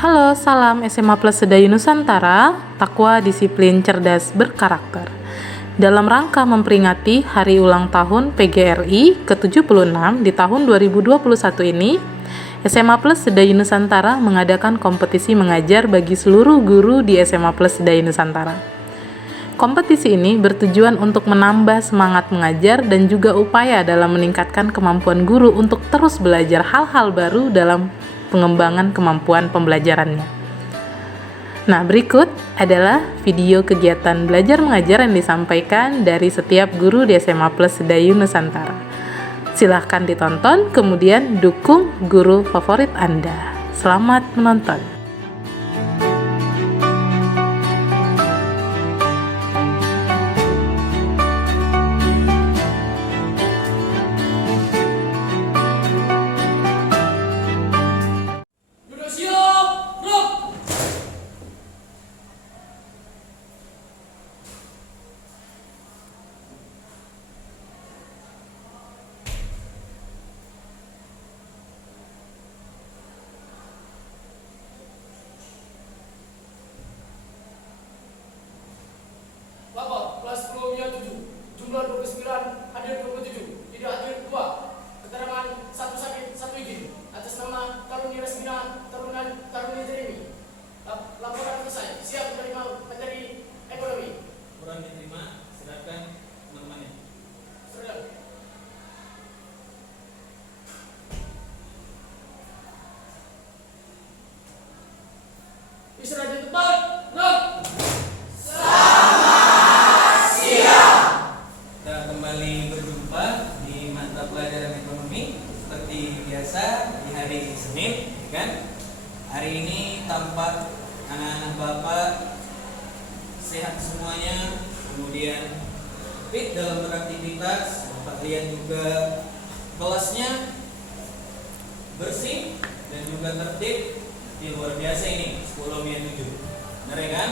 Halo, salam SMA Plus Sedayu Nusantara, takwa disiplin cerdas berkarakter. Dalam rangka memperingati Hari Ulang Tahun PGRI ke-76 di tahun 2021 ini, SMA Plus Sedayu Nusantara mengadakan kompetisi mengajar bagi seluruh guru di SMA Plus Sedayu Nusantara. Kompetisi ini bertujuan untuk menambah semangat mengajar dan juga upaya dalam meningkatkan kemampuan guru untuk terus belajar hal-hal baru dalam pengembangan kemampuan pembelajarannya. Nah, berikut adalah video kegiatan belajar mengajar yang disampaikan dari setiap guru di SMA Plus Sedayu Nusantara. Silahkan ditonton, kemudian dukung guru favorit Anda. Selamat menonton. Bapak, kelas 10-nya 7, jumlah 29, hadir 27, tidak hadir 2. Keterangan 1 sakit, 1 izin. Atas nama Taruni Resmina, Taruni Jeremy. Laporan selesai, siap menerima materi ekonomi. Kurang diterima, silakan teman-temannya. Sudah. Istirahat di tempat, gerak. Kita kembali berjumpa di mata pelajaran ekonomi seperti biasa di hari Senin, kan? Hari ini tampak anak-anak Bapak sehat semuanya, kemudian fit dalam beraktivitas. Bapak lihat juga kelasnya bersih dan juga tertib. Ini luar biasa ini 10-7. Benar ya kan?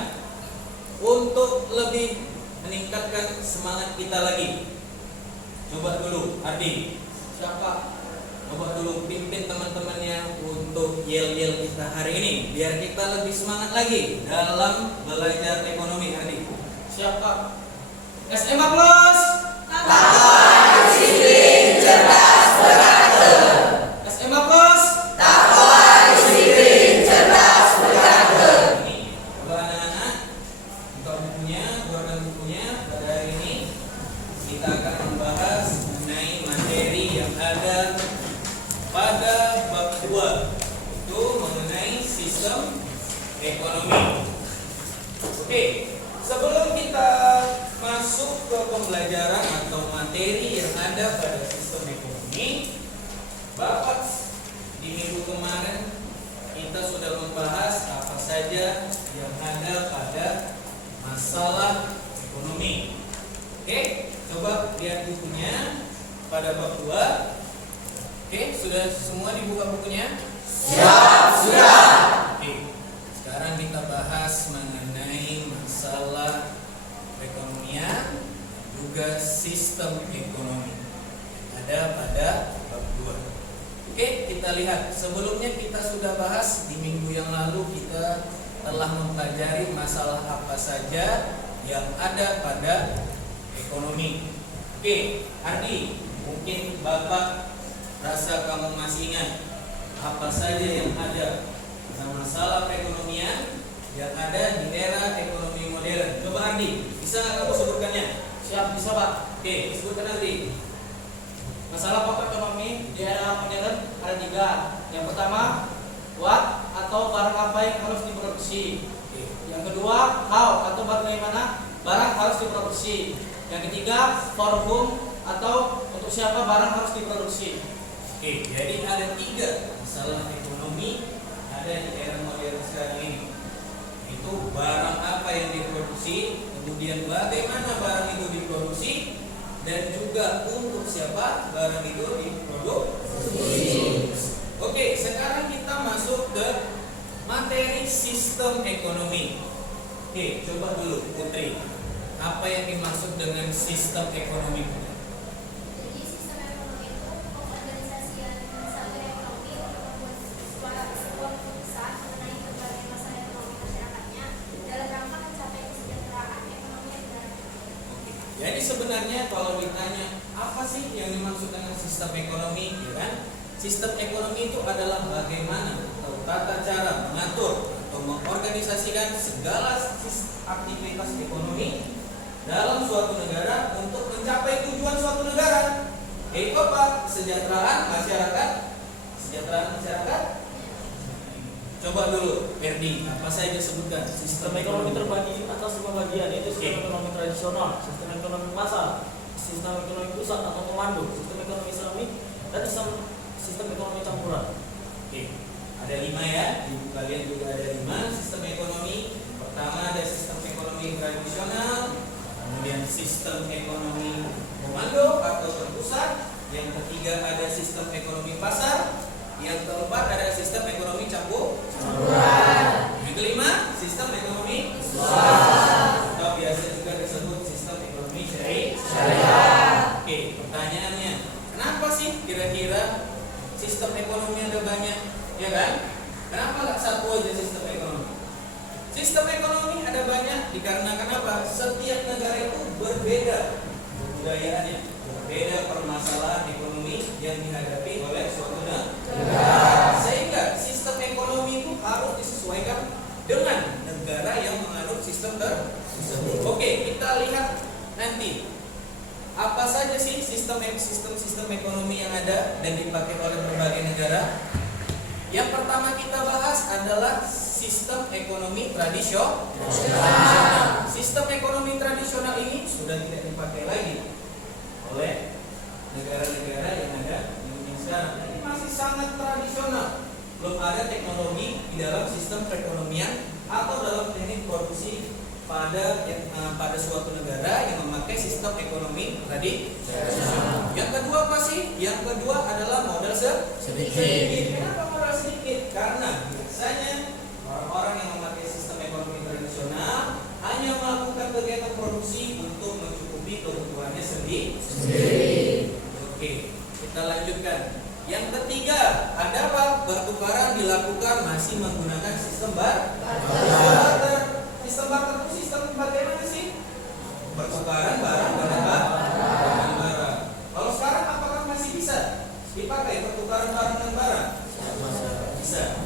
Untuk lebih meningkatkan semangat kita lagi, coba dulu Ardi, Siapa? coba dulu pimpin teman-temannya untuk yel-yel kita hari ini, biar kita lebih semangat lagi dalam belajar ekonomi. Ardi, Siapa? SMA Plus. Takwa disiplin cerdas berkarakter. SMA Plus. Takwa disiplin cerdas berkarakter. ini coba anak-anak buka bukunya, keluarkan bukunya. Pada hari ini kita akan membahas mengenai materi yang ada pada bab 2, itu mengenai sistem ekonomi. Oke, sebelum kita masuk ke pembelajaran atau materi yang ada pada sistem ekonomi, Bapak di minggu kemarin kita sudah membahas apa saja yang ada pada masalah ekonomi. Oke, coba lihat bukunya pada bab 2. Oke, sudah semua dibuka bukunya? Siap, sudah. Oke, sekarang kita bahas mengenai masalah perekonomian juga sistem ekonomi yang ada pada bab 2. Oke, kita lihat. Sebelumnya kita sudah bahas di minggu yang lalu, kita telah mempelajari masalah apa saja yang ada pada ekonomi. Oke, Ardi, mungkin Bapak rasa kamu masih ingat apa saja yang ada dalam masalah perekonomian yang ada di era ekonomi modern. Coba Ardi, bisa nggak kamu sebutkannya? Siap, bisa Pak. Oke, sebutkan Ardi. Masalah pokok ekonomi di era modern ada 3. Yang pertama, what atau barang apa yang harus diproduksi. Oke. Yang kedua, how atau bagaimana barang harus diproduksi. Yang ketiga, for whom atau untuk siapa barang harus diproduksi. Oke, jadi ada 3 masalah ekonomi ada di era modern sekarang ini. Itu barang apa yang diproduksi, kemudian bagaimana barang itu diproduksi, dan juga untuk siapa barang itu diproduksi. Oke, sekarang kita masuk ke materi sistem ekonomi. Oke, coba dulu Putri, apa yang dimaksud dengan sistem ekonomi? Jadi sistem ekonomi itu pengorganisasian satu ekonomi untuk membuat sebuah keputusan mengenai sebenarnya kalau ditanya apa sih yang dimaksud dengan sistem ekonomi, ya kan? Sistem ekonomi itu adalah bagaimana atau tata cara mengatur atau mengorganisasikan segala aktivitas ekonomi dalam suatu negara untuk mencapai tujuan suatu negara, yaitu apa? Kesejahteraan masyarakat. Kesejahteraan masyarakat. Coba dulu, Ferdi, apa saja sebutkan Sistem ekonomi terbagi atas 5 bagian, yaitu sistem ekonomi tradisional, sistem ekonomi pasar, sistem ekonomi pusat atau komando, sistem ekonomi Islami, dan sistem ekonomi campuran. Oke, ada 5 ya. Di buku kalian juga ada 5 sistem ekonomi. Pertama ada sistem ekonomi tradisional, kemudian sistem ekonomi komando atau terpusat. Yang ketiga ada sistem ekonomi pasar. Yang keempat ada sistem ekonomi campuran. Yang kelima sistem ekonomi Islam, atau biasa juga disebut sistem ekonomi syariah. Oke, pertanyaannya, kenapa sih kira-kira sistem ekonomi ada banyak, ya kan? Kenapa nggak satu aja sistem ekonomi? Sistem ekonomi ada banyak dikarenakan apa? Setiap negara itu berbeda kebudayaannya, berbeda permasalahan ekonomi yang dihadapi oleh suatu negara. Sehingga sistem ekonomi itu harus disesuaikan dengan negara yang menganut sistem tersebut. Oke, kita lihat nanti apa saja sih sistem ekonomi yang ada dan dipakai oleh berbagai negara. Yang pertama kita bahas adalah sistem ekonomi tradisional. Sistem ekonomi tradisional ini sudah tidak dipakai lagi oleh negara-negara yang ada di dunia sekarang. Ini masih sangat tradisional. Belum ada teknologi di dalam sistem perekonomian atau dalam teknik produksi pada suatu negara yang memakai sistem ekonomi tradisional. Yang kedua apa sih? Yang kedua adalah modal sedikit. Kenapa modal sedikit? Karena biasanya orang-orang yang memakai sistem ekonomi tradisional hanya melakukan kegiatan produksi untuk mencukupi kebutuhannya sendiri. Oke, kita lanjutkan. Yang ketiga, ada apa? Pertukaran dilakukan masih menggunakan sistem barter. Sistem barter itu sistem bagaimana sih? Pertukaran barang dengan barang. Kalau sekarang apakah masih bisa dipakai pertukaran barang dengan barang? Bisa.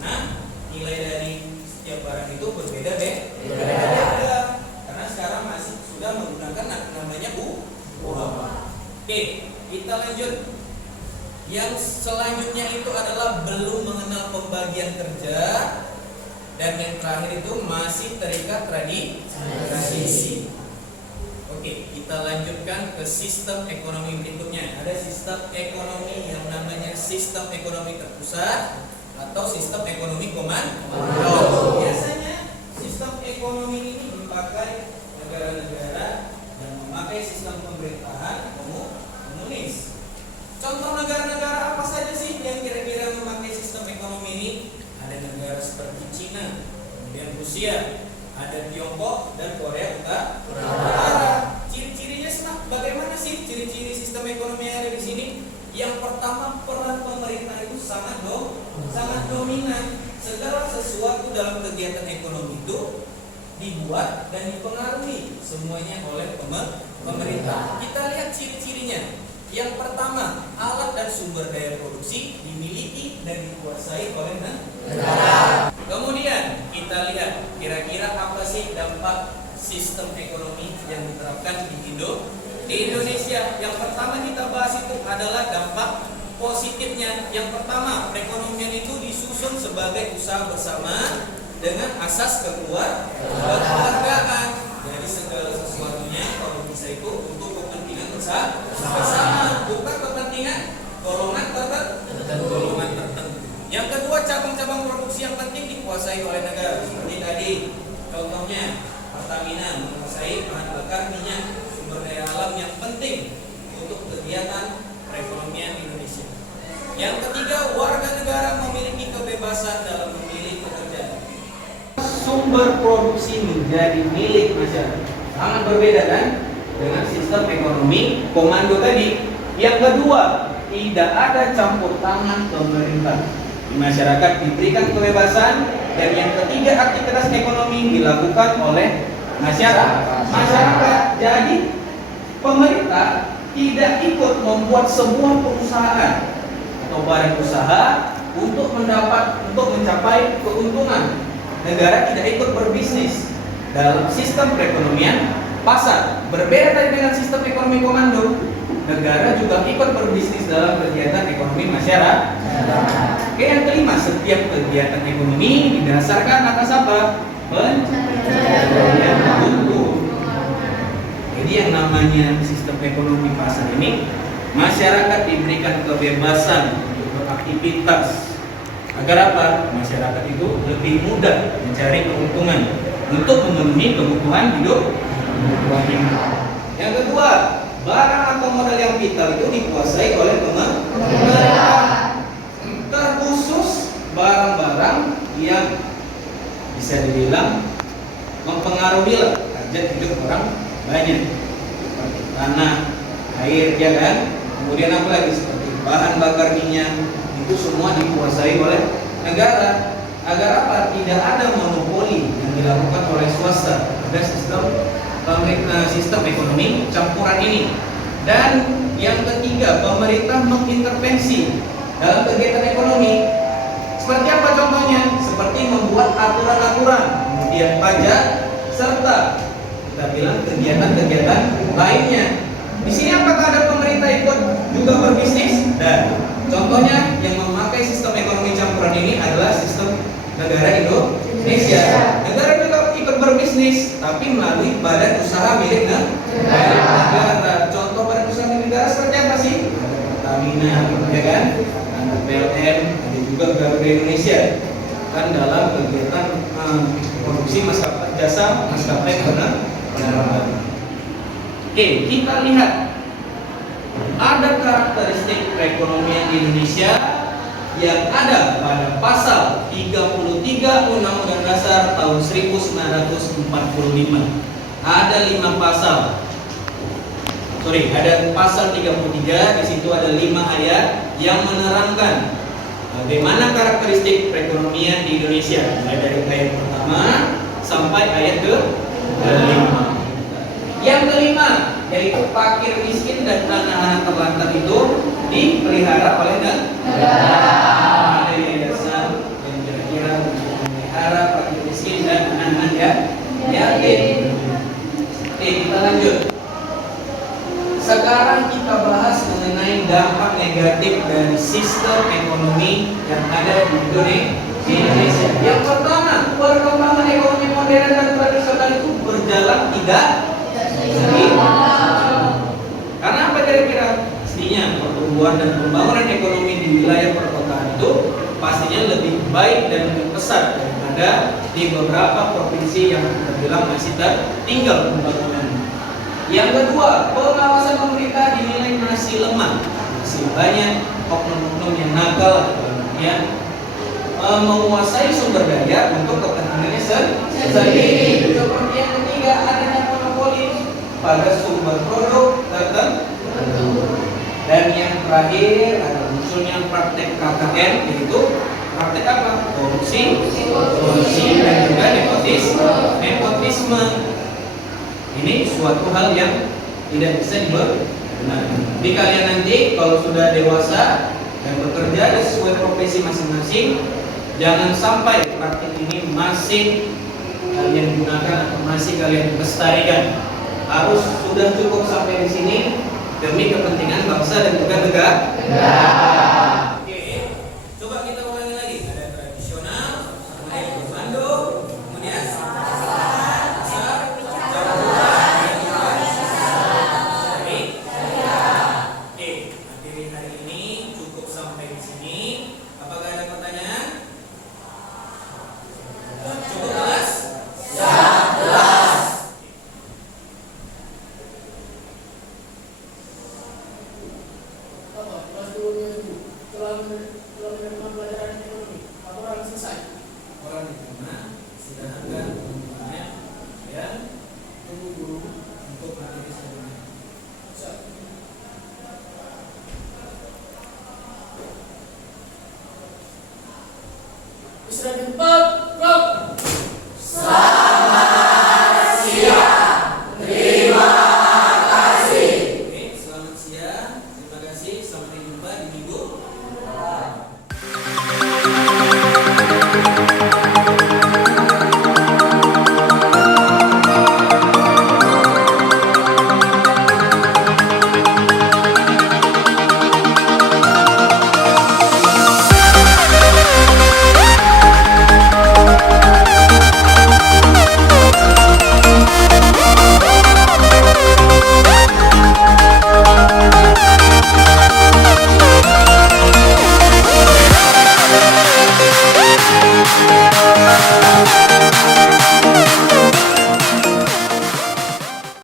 Nah, nilai dari setiap barang itu berbeda. Karena sekarang masih sudah menggunakan namanya uang. Oke, kita lanjut. Yang selanjutnya itu adalah belum mengenal pembagian kerja, dan yang terakhir itu masih terikat tradisi. Oke, kita lanjutkan ke sistem ekonomi berikutnya. Ada sistem ekonomi yang namanya sistem ekonomi terpusat atau sistem ekonomi komando. Biasanya sistem ekonomi ini dipakai negara-negara yang memakai sistem pemerintahan komunis. Contoh negara-negara apa saja sih yang kira-kira memakai sistem ekonomi ini? Ada negara seperti Cina, kemudian Rusia, ada Tiongkok dan Korea Utara. Ciri-cirinya bagaimana sih ciri-ciri sistem ekonomi yang ada di sini? Yang pertama, peran pemerintah itu sangat dominan. Segala sesuatu dalam kegiatan ekonomi itu dibuat dan dipengaruhi semuanya oleh pemerintah. Kita lihat ciri-cirinya. Yang pertama, alat dan sumber daya produksi dimiliki dan dikuasai oleh negara. Kemudian kita lihat kira-kira apa sih dampak sistem ekonomi yang diterapkan di Indonesia. Yang pertama kita bahas itu adalah dampak positifnya. Yang pertama, perekonomian itu disusun sebagai usaha bersama dengan asas kekeluargaan. Jadi segala sesuatunya kalau bisa itu untuk kepentingan bersama, bukan kepentingan golongan tertentu. Yang kedua, cabang-cabang produksi yang penting dikuasai oleh negara. Seperti tadi contohnya Pertamina menguasai bahan bakar minyak, sumber daya alam yang penting untuk kegiatan perekonomian Indonesia. Yang ketiga, warga negara memiliki kebebasan dalam memilih pekerjaan. Sumber produksi menjadi milik masyarakat. Sangat berbeda kan dengan sistem ekonomi komando tadi. Yang kedua, tidak ada campur tangan pemerintah. Masyarakat diberikan kebebasan. Dan yang ketiga, aktivitas ekonomi dilakukan oleh masyarakat. Jadi pemerintah tidak ikut membuat sebuah perusahaan atau badan usaha untuk mencapai keuntungan. Negara tidak ikut berbisnis dalam sistem perekonomian pasar. Berbeda tadi dengan sistem ekonomi komando, negara juga ikut berbisnis dalam kegiatan ekonomi masyarakat. Oke, yang kelima, setiap kegiatan ekonomi didasarkan atas apa? Pencarian untung. Jadi yang namanya sistem ekonomi pasar ini, masyarakat diberikan kebebasan untuk beraktivitas agar apa? Masyarakat itu lebih mudah mencari keuntungan untuk memenuhi kebutuhan hidup. Yang kedua, barang atau modal yang vital itu dikuasai oleh pemerintah, terkhusus barang-barang yang bisa dibilang mempengaruhi hajat hidup orang banyak, seperti tanah, air, ya kan? Kemudian apa lagi, seperti bahan bakar minyak, itu semua dikuasai oleh negara. Agar apa? Tidak ada monopoli yang dilakukan oleh swasta. Ada sistem ekonomi campuran ini. Dan yang ketiga, pemerintah mengintervensi dalam kegiatan ekonomi. Seperti apa contohnya? Seperti membuat aturan-aturan, kemudian pajak, serta kita bilang kegiatan-kegiatan lainnya. Di sini apakah ada pemerintah ikut juga berbisnis? Dan contohnya yang memakai sistem ekonomi campuran ini adalah sistem negara Indonesia. Negara juga ikut berbisnis, tapi melalui badan usaha milik negara. Contoh badan usaha milik negara seperti apa sih? Pertamina, ya kan? Ada PLN, ada juga Garuda Indonesia. Kan dalam kegiatan produksi jasa maskapai penerbangan. Oke, kita lihat ada karakteristik perekonomian di Indonesia yang ada pada pasal 33 Undang-Undang Dasar tahun 1945. Ada 5 pasal. Ada pasal 33, di situ ada 5 ayat yang menerangkan bagaimana karakteristik perekonomian di Indonesia, mulai dari ayat pertama sampai ayat ke-5. Yang kelima, yaitu fakir miskin dan anak-anak terlantar itu dipelihara oleh negara. Ada yayasan yang kira-kira memelihara fakir miskin dan anak-anak yatim. Oke, kita lanjut. Sekarang kita bahas mengenai dampak negatif dari sistem ekonomi yang ada di Indonesia. Yang pertama, perkembangan ekonomi modern dan tradisional itu berjalan tidak seimbang. Karena apa kira-kira? Pastinya pertumbuhan dan pembangunan ekonomi di wilayah perkotaan itu pastinya lebih baik dan lebih pesat daripada di beberapa provinsi yang terbilang masih tertinggal pembangunan. Yang kedua, pengawasan pemerintah dinilai masih lemah, masih banyak oknum-oknum yang nakal yang menguasai sumber daya untuk kepentingannya sendiri. Seperti yang ketiga, adanya monopoli pada sumber produk tertentu. Dan yang terakhir, ada munculnya praktek KKN, yaitu praktek apa? Korupsi dan juga nepotisme. Ini suatu hal yang tidak bisa dibenarkan. Jadi kalian nanti kalau sudah dewasa dan bekerja sesuai profesi masing-masing, jangan sampai praktik ini masih kalian gunakan atau masih kalian lestarikan. Harus sudah cukup sampai di sini demi kepentingan bangsa dan juga negara. Oke, coba kita ulangi lagi. Ada tradisional, kemudian komando, kemudian hari ini cukup sampai di sini. Apakah ada pertanyaan? Cukup jelas? Jelas. Bapak, kelas 2 telah menerima pelajaran ekonomi. Laporan selesai. Orang diterima, silahkan teman-temannya dan tunggu guru untuk materi selanjutnya. Siap. Istirahat 4.